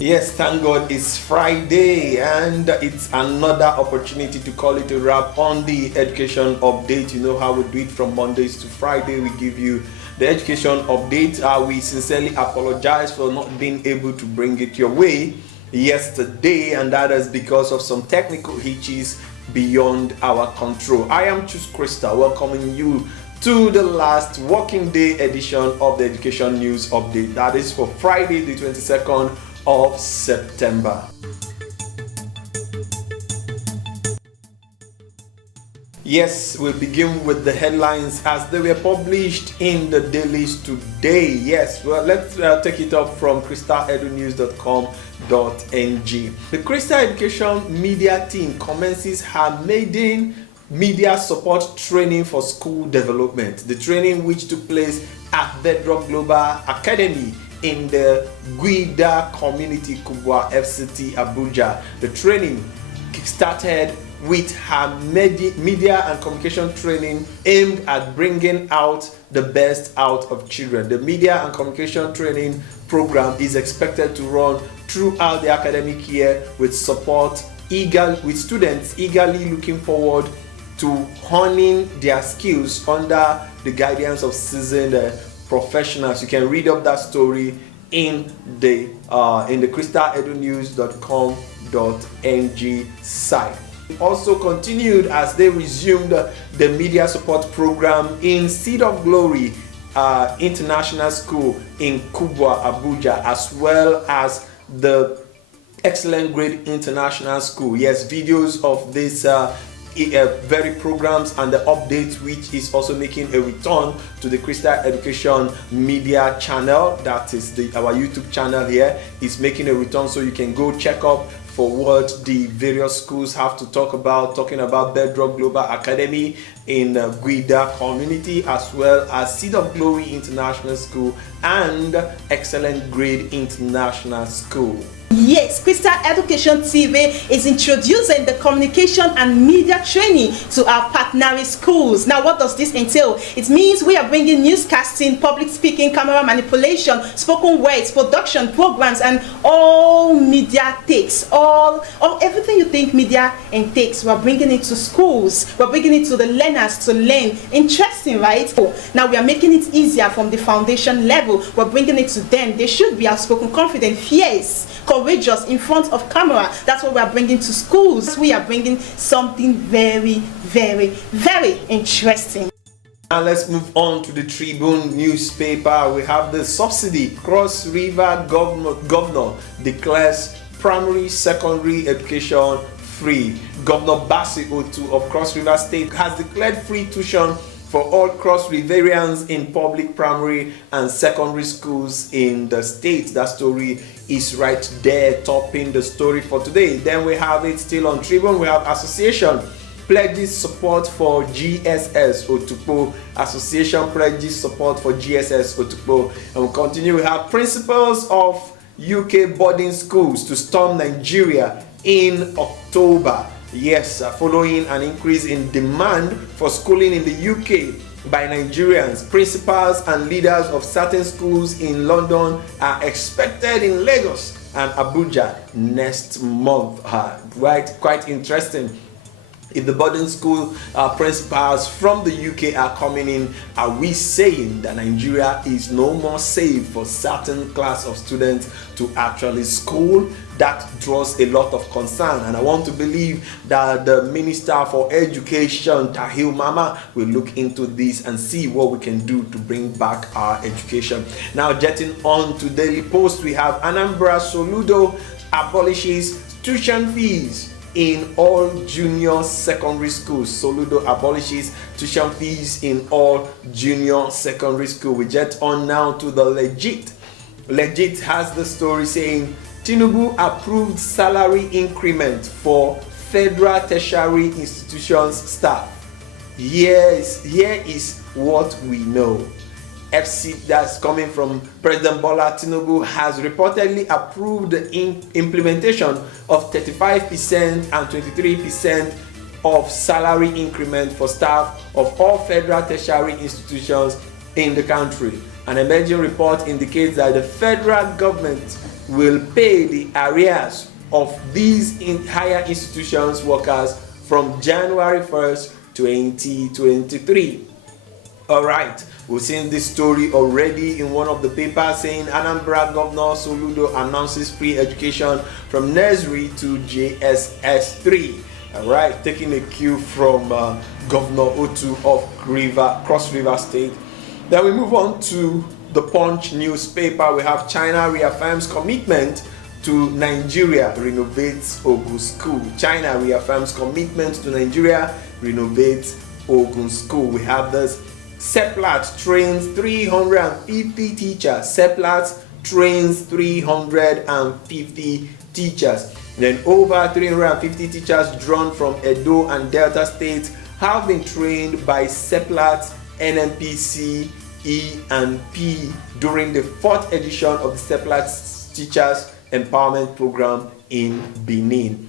Yes, thank God it's Friday and it's another opportunity to call it a wrap on the education update. You know how we do it from Mondays to Friday. We give you the education update. We sincerely apologize for not being able to bring it your way yesterday, and that is because of some technical hitches beyond our control. I am Chus Krista, welcoming you to the last working day edition of the Education News Update. That is for Friday, the 22nd of September. Yes, we'll begin with the headlines as they were published in the dailies today. Yes, well, let's take it up from crystaledunews.com.ng. The Crystal Education Media Team commences her maiden media support training for school development. The training, which took place at Bedrock Global Academy in the Guida Community, Kubwa FCT, Abuja. The training kickstarted with her media and communication training aimed at bringing out the best out of children. The media and communication training program is expected to run throughout the academic year with students eagerly looking forward to honing their skills under the guidance of seasoned professionals. You can read up that story in the crystaledunews.com.ng site. Also continued as they resumed the media support program in Seed of Glory International School in Kubwa, Abuja, as well as the Excellent Grade International School. Yes, videos of this very programs and the updates, which is also making a return to the Crystal Education Media channel. That is our YouTube channel here, is making a return, so you can go check up for what the various schools have to talk about, talking about Bedrock Global Academy in Guida Community, as well as Seed of Glory International School and Excellent Grade International School. Yes, Crystal Education TV is introducing the communication and media training to our partnering schools. Now, what does this entail? It means we are bringing newscasting, public speaking, camera manipulation, spoken words, production programs, and all media takes, all everything you think media takes. We're bringing it to schools. We're bringing it to the learners to learn. Interesting, right? Now we are making it easier from the foundation level. We're bringing it to them. They should be outspoken, confident, fierce, courageous in front of camera. That's what we are bringing to schools. We are bringing something very, very, very interesting. Now let's move on to the Tribune newspaper. We have the subsidy. Cross River governor declares primary secondary education free. Governor Bassey Otu of Cross River State has declared free tuition for all Cross Riverians in public primary and secondary schools in the state. That story is right there topping the story for today. Then we have it still on Tribune. We have association pledges support for GSS Otukpo. Association pledges support for GSS Otukpo. And we continue. We have principals of UK boarding schools to storm Nigeria in October. Yes, following an increase in demand for schooling in the UK by Nigerians, principals and leaders of certain schools in London are expected in Lagos and Abuja next month. Quite interesting. If the boarding school principals from the UK are coming in, are we saying that Nigeria is no more safe for certain class of students to actually school? That draws a lot of concern, and I want to believe that the Minister for Education, Tahil Mama, will look into this and see what we can do to bring back our education. Now, getting on to Daily Post, we have Anambra Soludo abolishes tuition fees in all junior secondary schools. Soludo abolishes tuition fees in all junior secondary schools. We get on now to the Legit. Legit has the story saying Tinubu approved salary increment for federal tertiary institutions staff. Here is what we know. FC, that's coming from President Bola Tinubu, has reportedly approved the implementation of 35% and 23% of salary increment for staff of all federal tertiary institutions in the country. An emerging report indicates that the federal government will pay the arrears of these higher institutions workers from January 1st, 2023. All right, we've seen this story already in one of the papers saying Anambra Governor Soludo announces free education from nursery to JSS 3. All right, taking a cue from Governor Otu of Cross River State. Then we move on to the Punch newspaper. We have China reaffirms commitment to Nigeria renovates Ogun School. China reaffirms commitment to Nigeria renovates Ogun School. We have this. Seplat trains 350 teachers. Seplat trains 350 teachers. Then over 350 teachers drawn from Edo and Delta states have been trained by Seplat NNPC E&P during the 4th edition of the Seplat Teachers Empowerment Program in Benin.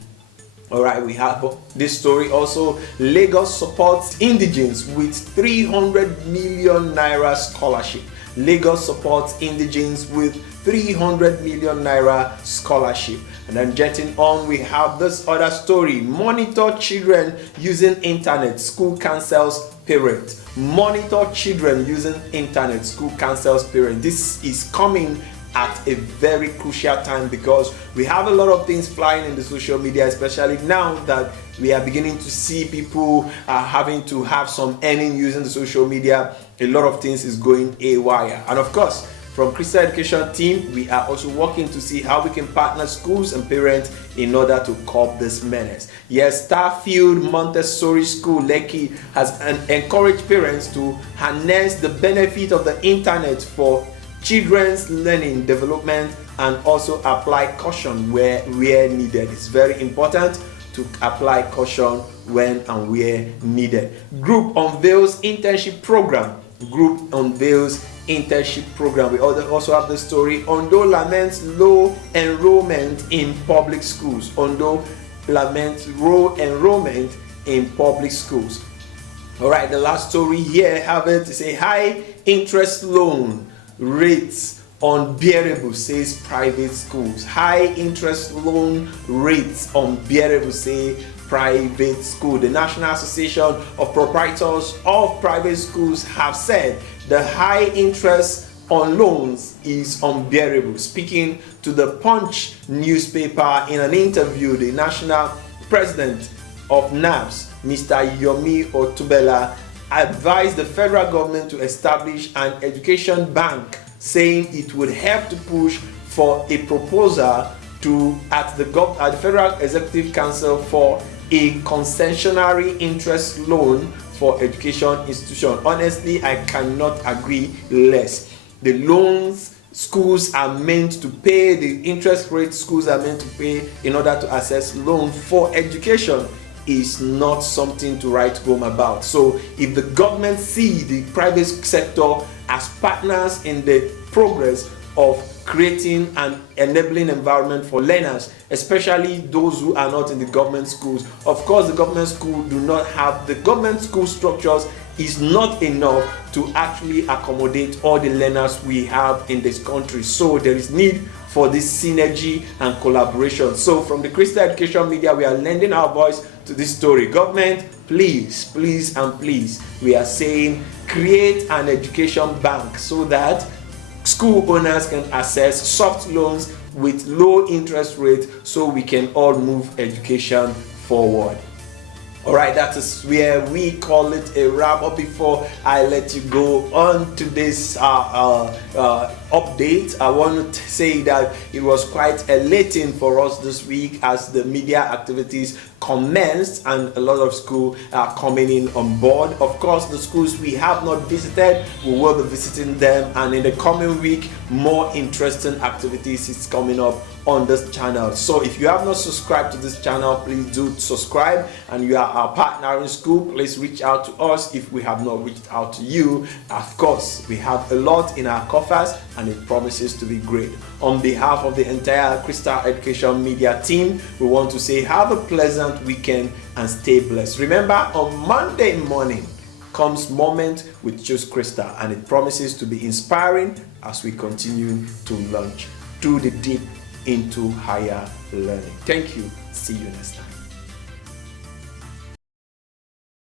Alright, we have this story also. Lagos supports indigenes with 300 million naira scholarship. Lagos supports indigenes with 300 million naira scholarship. And then getting on, we have this other story. Monitor children using internet, school cancels parent. Monitor children using internet, school cancels parent. This is coming at a very crucial time because we have a lot of things flying in the social media, especially now that we are beginning to see people having to have some earning using the social media. A lot of things is going haywire. And of course, from Christian Education team, we are also working to see how we can partner schools and parents in order to curb this menace. Yes, Starfield Montessori School, Lekki, has encouraged parents to harness the benefit of the internet for children's learning development and also apply caution where needed. It's very important to apply caution when and where needed. Group unveils internship program. Group unveils internship program. We also have the story. Ondo laments low enrollment in public schools. Ondo laments low enrollment in public schools. All right, the last story here, have it. It's a high interest loan rates unbearable, says private schools. High interest loan rates unbearable, say private school. The National Association of Proprietors of Private Schools have said the high interest on loans is unbearable. Speaking to the Punch newspaper in an interview, the national president of NABS, Mr. Yomi Otubela, advised the federal government to establish an education bank, saying it would help to push for a proposal at the Federal Executive Council for a concessionary interest loan for education institutions. Honestly, I cannot agree less. The loans schools are meant to pay, the interest rate schools are meant to pay in order to access loan for education is not something to write home about. So if the government see the private sector as partners in the progress of creating an enabling environment for learners, especially those who are not in the government schools. Of course, the government school the government school structures is not enough to actually accommodate all the learners we have in this country. So there is need for this synergy and collaboration. So from the Christian Education Media, we are lending our voice to this story. Government, please, please and please, we are saying create an education bank so that school owners can access soft loans with low interest rate so we can all move education forward. All right, that is where we call it a wrap up. Before I let you go on to this update, I want to say that it was quite elating for us this week as the media activities commenced and a lot of schools are coming in on board. Of course, the schools we have not visited, we will be visiting them, and in the coming week, more interesting activities is coming up on this channel. So if you have not subscribed to this channel, please do subscribe, and you are our partner in school, please reach out to us if we have not reached out to you. Of course, we have a lot in our coffers and it promises to be great. On behalf of the entire Christian Education Media team, we want to say have a pleasant weekend and stay blessed. Remember, on Monday morning comes Moment with Choose Crystal, and it promises to be inspiring as we continue to launch through the deep into higher learning. Thank you. See you next time.